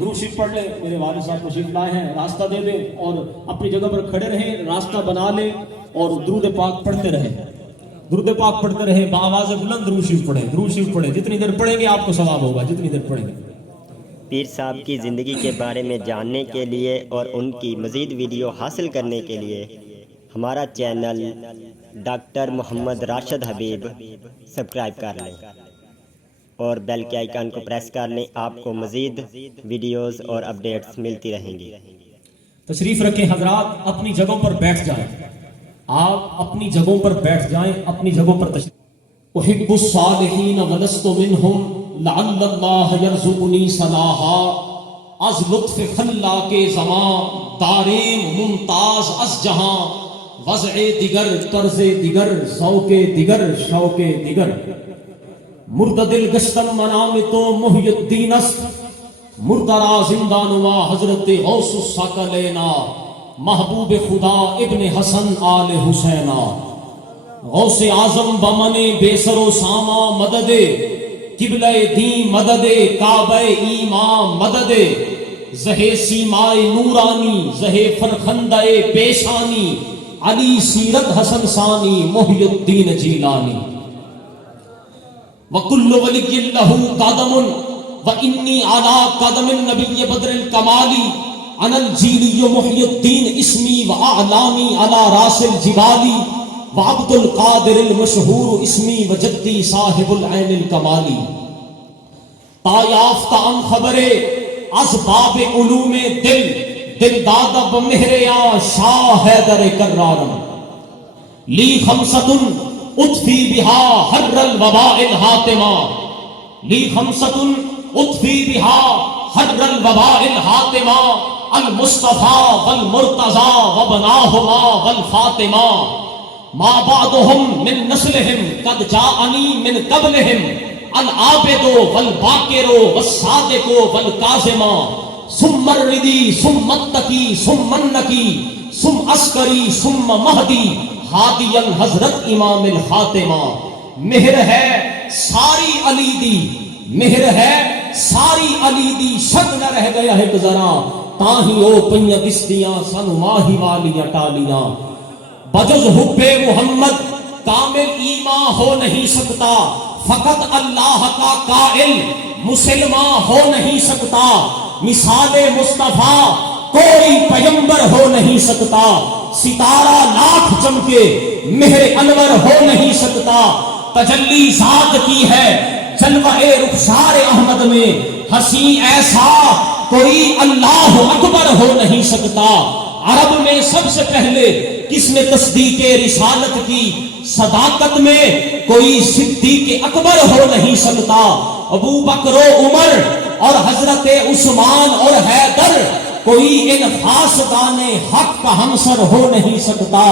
درود شریف پڑھ لیں. میرے والد صاحب تشریف لائے ہیں, راستہ دے دیں اور اپنی جگہ پر کھڑے رہیں, راستہ بنا لیں اور درود پاک پڑھتے رہیں. درود پاک پڑھتے رہیں, بآواز بلند درود شریف پڑھیں. درود شریف پڑھیں, جتنی دیر پڑھیں گے آپ کو ثواب ہوگا, جتنی دیر پڑھیں گے. پیر صاحب کی زندگی کے بارے میں جاننے کے لیے اور ان کی مزید ویڈیو حاصل کرنے کے لیے ہمارا چینل ڈاکٹر محمد راشد حبیب سبسکرائب کر لیں اور بیل کے آئیکن کو پریس کر لیں. آپ کو مزید ویڈیوز اور اپڈیٹس ملتی رہیں گی. تشریف رکھیں حضرات, اپنی جگہوں پر بیٹھ جائیں. آپ اپنی جگہوں پر بیٹھ جائیں, اپنی جگہوں پر تشریف. احب الصالحین ولست منہم لعل اللہ یرزقنی صلاحا, از لطف خلا کے زمان داریم ممتاز از جہاں, وضع دیگر طرز دیگر ذوق دیگر شوق دیگر. مرد دل گشتم منام تو محی الدین است, مردرا زندہ نما حضرت غوث الثقلین محبوب خدا ابن حسن آل حسینہ. غوث اعظم بمن بے سر و ساما مدد, قبلہ دین مدد, کعبہ ایمان مدد, زہ سیمائے نورانی زہ فرخندہ پیشانی, علی سیرت حسن ثانی محی الدین جیلانی. وَكُلُّ وَلِيٍّ لَهُ قَدَمٌ وَإِنِّي عَلَىٰ قَدَمِ النَّبِيِّ بَدْرِ الْكَمَالِ أَنَا الْجِيلِيُّ مُحْيِي الدِّينِ اسْمِي وَأَعْلَامِي عَلَىٰ رَاسِ الْجِبَالِ وَعَبْدُ الْقَادِرِ الْمَشْهُورُ اسْمِي وَجَدِّي صَاحِبُ الْعَيْنِ الْكَمَالِ. تا یافتہ ام خبرے از باب علوم دل, دل دادا بمہریا شاہ حیدر کرارم. لی خمسۃ اطفی بہا حر الوباء الحاتمہ, لی خمسۃ اطفی بہا حر الوباء الحاتمہ, المصطفیٰ والمرتضیٰ وبناہما والفاطمہ. ما بعدهم من نسلهم قد جاءنی من قبلهم العابد والباکر والصادق والکاظم. ثم الردی ثم التقی ثم النقی ثم عسکری ثم مہدی ہادی حضرت امام الخاتمہ. مہر ہے ساری علی دی, مہر ہے ساری علی دی, شک نہ رہ گیا ہے ذرا, تاہی او پئیاں بستیاں سن ماہی والیاں ٹالیاں. بجز حب محمد کامل ایمان ہو نہیں سکتا, فقط اللہ کا قائل مسلمان ہو نہیں سکتا. مثال مصطفیٰ کوئی پیغمبر ہو نہیں سکتا, ستارہ لاکھ چمکے مہر انور ہو نہیں سکتا. تجلی ذات کی ہے جلوہ رخسار احمد میں, ہنسی ایسا کوئی اللہ اکبر ہو نہیں سکتا. عرب میں سب سے پہلے کس نے تصدیق رسالت کی, صداقت میں کوئی صدیق اکبر ہو نہیں سکتا. ابو بکر و عمر اور حضرت عثمان اور حیدر کوئی ان خاصدان حق کا ہمسر ہو نہیں سکتا.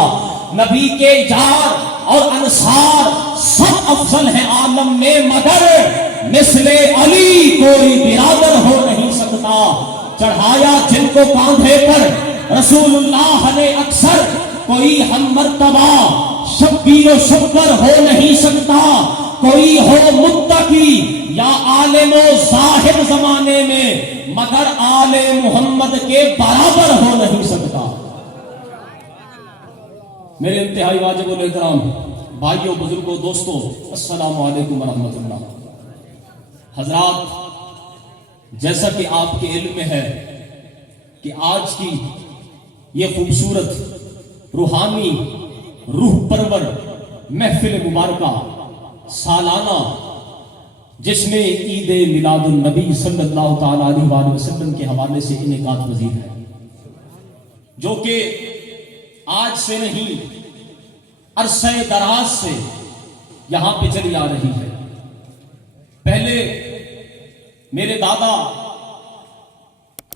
نبی کے یار اور انصار سب افضل ہیں عالم میں, مگر مثل علی کوئی برادر ہو نہیں سکتا. چڑھایا جن کو کاندھے پر رسول اللہ نے اکثر, کوئی ہم مرتبہ شبیر و شکر ہو نہیں سکتا. کوئی ہو متقی یا عالم و زاہد زمانے میں, مگر آل محمد کے برابر ہو نہیں سکتا. میرے انتہائی واجب الاحترام بھائیوں, بزرگوں, دوستوں, السلام علیکم ورحمۃ اللہ. حضرات, جیسا کہ آپ کے علم میں ہے کہ آج کی یہ خوبصورت روحانی روح پرور محفل مبارکہ سالانہ, جس میں عید میلاد النبی صلی اللہ تعالی علیہ وآلہ وسلم کے حوالے سے انعقاد پذیر ہے, جو کہ آج سے نہیں عرصہ دراز سے یہاں پہ چلی آ رہی ہے. پہلے میرے دادا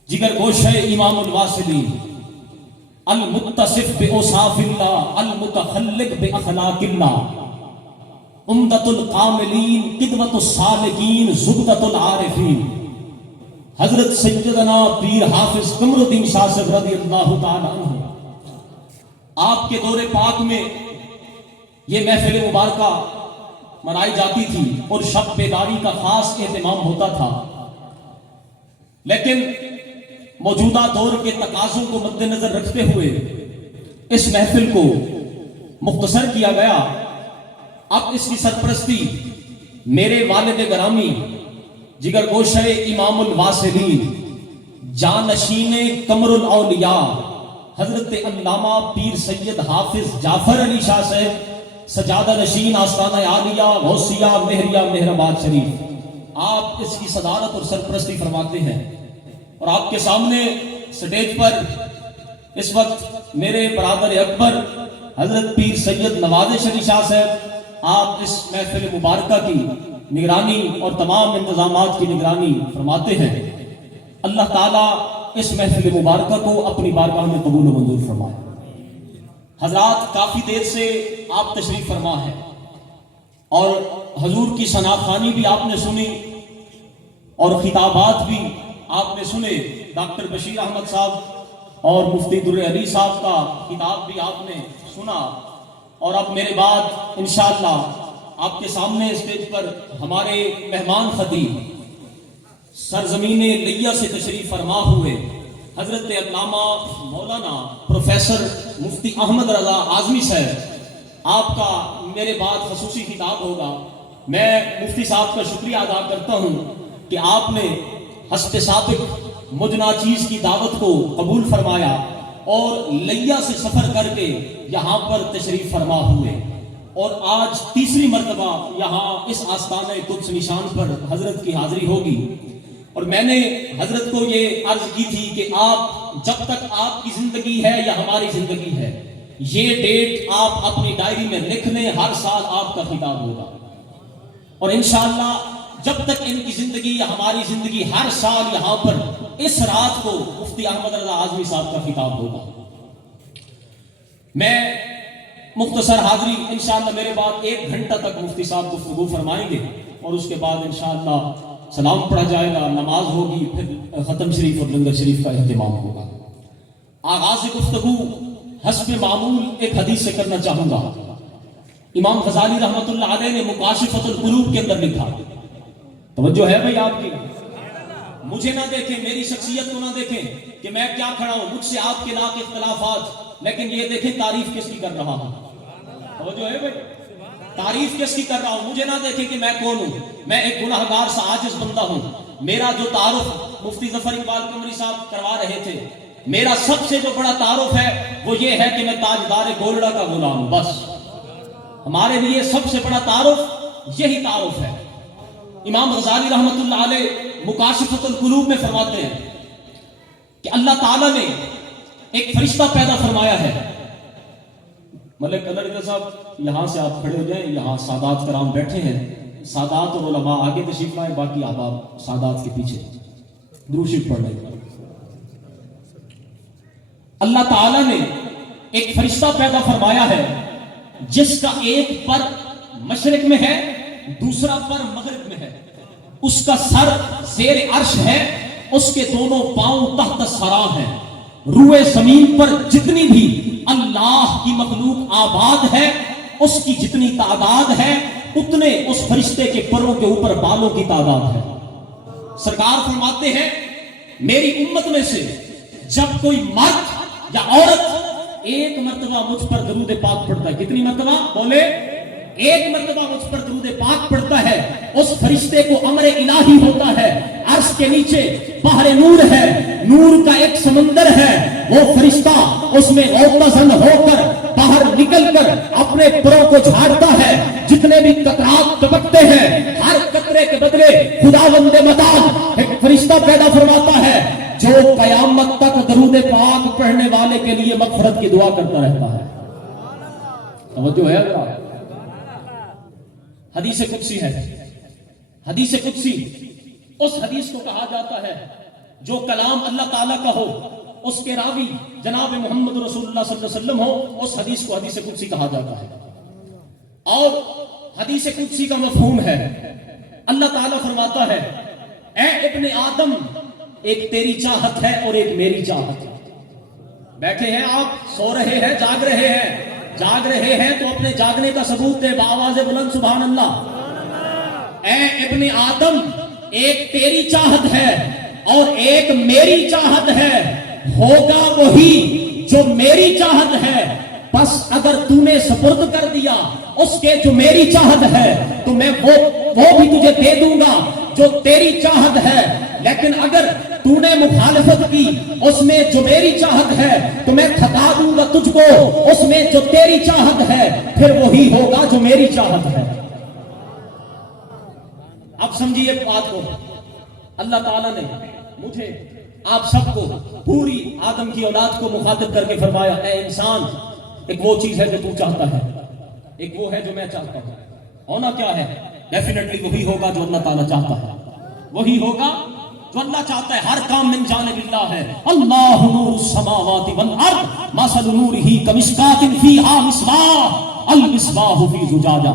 جگر گوشہ امام الواصلین, المتصف بأوصاف اللہ, المتخلق باخلاق اللہ, عمدۃ القاملین, قدوۃ السالکین, زبدۃ العارفین, حضرت سیدنا پیر حافظ قمر الدین شاہ صاحب رضی اللہ تعالی عنہ, آپ کے دور پاک میں یہ محفل مبارکہ منائی جاتی تھی اور شب بیداری کا خاص اہتمام ہوتا تھا. لیکن موجودہ دور کے تقاضوں کو مد نظر رکھتے ہوئے اس محفل کو مختصر کیا گیا۔ اب اس کی سرپرستی میرے والد گرامی جگر گوشہ امام الواصلین جانشین قمر الاولیاء حضرت علامہ پیر سید حافظ جعفر علی شاہ صاحب سجادہ نشین آستانہ عالیہ غوثیہ مہریہ مہرآباد شریف، آپ اس کی صدارت اور سرپرستی فرماتے ہیں۔ اور آپ کے سامنے سٹیج پر اس وقت میرے برادر اکبر حضرت پیر سید نوازش علی شاہ صاحب، آپ اس محفل مبارکہ کی نگرانی اور تمام انتظامات کی نگرانی فرماتے ہیں۔ اللہ تعالیٰ اس محفل مبارکہ کو اپنی بارگاہ میں قبول و منظور فرمائے۔ حضرات، کافی دیر سے آپ تشریف فرما ہے اور حضور کی ثنا خوانی بھی آپ نے سنی اور خطابات بھی آپ نے سنے۔ ڈاکٹر بشیر احمد صاحب اور مفتی در علی صاحب کا خطاب بھی آپ نے سنا، اور اب میرے بعد انشاءاللہ آپ کے سامنے اسٹیج پر ہمارے مہمان خطیب سرزمین لیا سے تشریف فرما ہوئے حضرت علامہ مولانا پروفیسر مفتی احمد رضا اعظمی صاحب، آپ کا میرے بعد خصوصی خطاب ہوگا۔ میں مفتی صاحب کا شکریہ ادا کرتا ہوں کہ آپ نے حسب سابق مجھ ناچیز کی دعوت کو قبول فرمایا اور لیا سے سفر کر کے یہاں پر تشریف فرما ہوئے، اور آج تیسری مرتبہ یہاں اس آستانہ قدس نشان پر حضرت کی حاضری ہوگی۔ اور میں نے حضرت کو یہ عرض کی تھی کہ آپ جب تک آپ کی زندگی ہے یا ہماری زندگی ہے، یہ ڈیٹ آپ اپنی ڈائری میں لکھ لیں، ہر سال آپ کا خطاب ہوگا، اور انشاءاللہ جب تک ان کی زندگی یا ہماری زندگی، ہر سال یہاں پر اس رات کو مفتی احمد رضا اعظمی صاحب کا خطاب ہوگا۔ میں مختصر حاضری، انشاءاللہ میرے بعد 1 گھنٹہ تک مفتی صاحب گفتگو فرمائیں گے، اور اس کے بعد انشاءاللہ سلام پڑھا جائے گا، نماز ہوگی، پھر ختم شریف اور لنگر شریف کا اہتمام ہوگا۔ آغاز گفتگو حسب معمول ایک حدیث سے کرنا چاہوں گا۔ امام غزالی رحمۃ اللہ علیہ نے مکاشفۃ القلوب کے اندر لکھا، توجہ ہے بھائی آپ کی؟ مجھے نہ دیکھیں، میری شخصیت کو نہ دیکھیں کہ میں کیا کھڑا ہوں، مجھ سے آپ کے لاکھ اختلافات، لیکن یہ دیکھیں تعریف کس کی کر رہا ہوں۔ توجہ ہے بھائی؟ تعریف کس کی کر رہا ہوں؟ مجھے نہ دیکھیں کہ میں کون ہوں، میں ایک گناہگار سا عاجز بندہ ہوں۔ میرا جو تعارف مفتی ظفر اقبال قمری صاحب کروا رہے تھے، میرا سب سے جو بڑا تعارف ہے وہ یہ ہے کہ میں تاجدار گولڑا کا غلام ہوں، بس ہمارے لیے سب سے بڑا تعارف یہی تعارف ہے۔ امام غزالی رحمۃ اللہ علیہ مکاشفۃ القلوب میں فرماتے ہیں کہ اللہ تعالیٰ نے ایک فرشتہ پیدا فرمایا ہے۔ ملک کلر صاحب یہاں سے آپ کھڑے ہو جائیں، یہاں سادات کرام بیٹھے ہیں، سادات اور علماء آگے تشریف لائے، باقی احباب سادات کے پیچھے درود شریف پڑھ لیں۔ اللہ تعالیٰ نے ایک فرشتہ پیدا فرمایا ہے جس کا ایک پر مشرق میں ہے، دوسرا پر مغرب میں ہے، اس کا سر زیر عرش ہے، اس کے دونوں پاؤں تحت سرا ہیں۔ روئے زمین پر جتنی بھی اللہ کی مخلوق آباد ہے، اس کی جتنی تعداد ہے اتنے اس فرشتے کے پروں کے اوپر بالوں کی تعداد ہے۔ سرکار فرماتے ہیں میری امت میں سے جب کوئی مرد یا عورت ایک مرتبہ مجھ پر درود پاک پڑھتا ہے، کتنی مرتبہ بولے؟ ایک مرتبہ مجھ پر درود پاک پڑھتا ہے، اس فرشتے کو امر الہی ہوتا ہے، عرش کے نیچے بحر نور ہے، نور کا ایک سمندر ہے، وہ فرشتہ اس میں غوطہ ہو کر باہر نکل کر اپنے پروں کو جھاڑتا ہے، جتنے بھی قطرات ٹپکتے ہیں ہر قطرے کے بدلے خداوند متعال ایک فرشتہ پیدا فرماتا ہے جو قیامت تک درود پاک پڑھنے والے کے لیے مغفرت کی دعا کرتا رہتا ہے۔ توجہ ہے اللہ؟ حدیث قدسی ہے، حدیث قدسی اس حدیث کو کہا جاتا ہے جو کلام اللہ تعالیٰ کا ہو، اس کے راوی جناب محمد رسول اللہ صلی اللہ علیہ وسلم ہو، اس حدیث کو حدیث قدسی کہا جاتا ہے۔ اور حدیث قدسی کا مفہوم ہے، اللہ تعالیٰ فرماتا ہے اے ابن آدم، ایک تیری چاہت ہے اور ایک میری چاہت ہے۔ بیٹھے ہیں آپ، سو رہے ہیں، جاگ رہے ہیں، جاگ رہے ہیں تو اپنے جاگنے کا ثبوت دے بآواز بلند سبحان اللہ۔ اے ابن آدم، ایک تیری چاہت ہے اور ایک میری چاہت ہے، ہوگا وہی جو میری چاہت ہے، بس اگر تو نے سپرد کر دیا اس کے جو میری چاہت ہے تو میں وہ بھی تجھے دے دوں گا جو تیری چاہت ہے، لیکن اگر تو نے مخالفت کی اس میں جو میری چاہت ہے تو میں تھکا دوں گا تجھ کو اس میں جو تیری چاہت ہے، پھر وہی ہوگا جو میری چاہت ہے۔ اب سمجھیے بات کو، اللہ تعالیٰ نے مجھے آپ سب کو پوری آدم کی اولاد کو مخاطب کر کے فرمایا، اے انسان، ایک وہ چیز ہے جو تو چاہتا ہے، ایک وہ ہے جو میں چاہتا ہوں، ہونا کیا ہے؟ ڈیفینیٹلی وہی ہوگا جو اللہ تعالیٰ چاہتا ہے، وہی ہوگا جو اللہ چاہتا ہے۔ ہر کام من جانب اللہ ہے۔ اللہ نور السماوات والارض مثل نورہ کمشکاۃ فیہا مصباح المصباح فی زجاجہ۔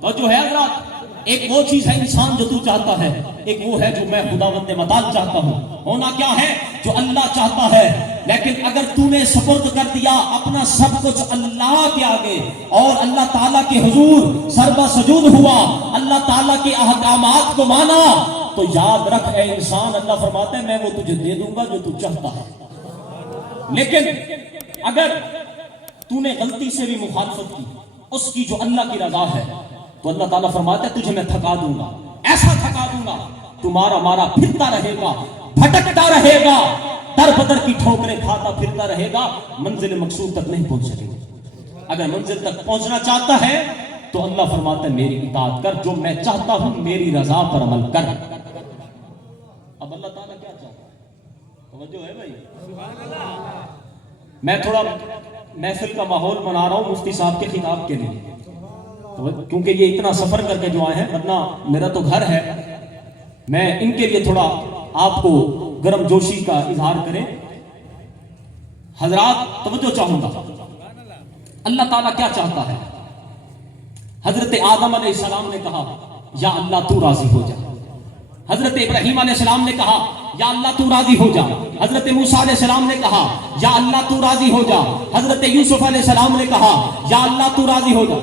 تو جو ہے حضرات، ایک وہ چیز ہے انسان جو تو چاہتا ہے، ایک وہ ہے جو میں خداوند متعال چاہتا ہوں۔ ہونا کیا ہے؟ جو اللہ چاہتا ہے، لیکن اگر تو نے سپرد کر دیا اپنا سب کچھ اللہ کے آگے اور اللہ تعالیٰ کے حضور سربا سجود ہوا، اللہ تعالیٰ کے احکامات کو مانا، تو یاد رکھ اے انسان، اللہ فرماتا ہے میں وہ تجھے دے دوں گا جو تو چاہتا ہے۔ لیکن اگر تو نے غلطی سے بھی مخالفت کی اس کی جو اللہ کی رضا ہے، تو اللہ تعالیٰ فرماتا ہے تجھے میں تھکا دوں گا، ایسا تھکا دوں گا، تمہارا مارا پھرتا رہے گا، بھٹکتا رہے گا، در بدر کی ٹھوکریں کھاتا پھرتا رہے گا، منزل مقصود تک نہیں پہنچ سکے گا۔ اگر منزل تک پہنچنا چاہتا ہے تو اللہ فرماتا ہے میری اطاعت کر، جو میں چاہتا ہوں میری رضا پر عمل کر۔ اب اللہ تعالیٰ کیا چاہتا ہے؟ توجہ ہے بھائی؟ میں تھوڑا محفل کا ماحول بنا رہا ہوں مفتی صاحب کے خطاب کے لیے، کیونکہ یہ اتنا سفر کر کے جو آئے ہیں، ورنہ میرا تو گھر ہے، میں ان کے لیے تھوڑا آپ کو گرم جوشی کا اظہار کریں۔ حضرات توجہ چاہوں گا، اللہ تعالیٰ کیا چاہتا ہے؟ حضرت آدم علیہ السلام نے کہا یا اللہ تو راضی ہو جا، حضرت ابراہیم علیہ السلام نے کہا یا اللہ تو راضی ہو جا، حضرت موسیٰ علیہ السلام نے کہا یا اللہ تو راضی ہو جا، حضرت یوسف علیہ السلام نے کہا یا اللہ تو راضی ہو جا۔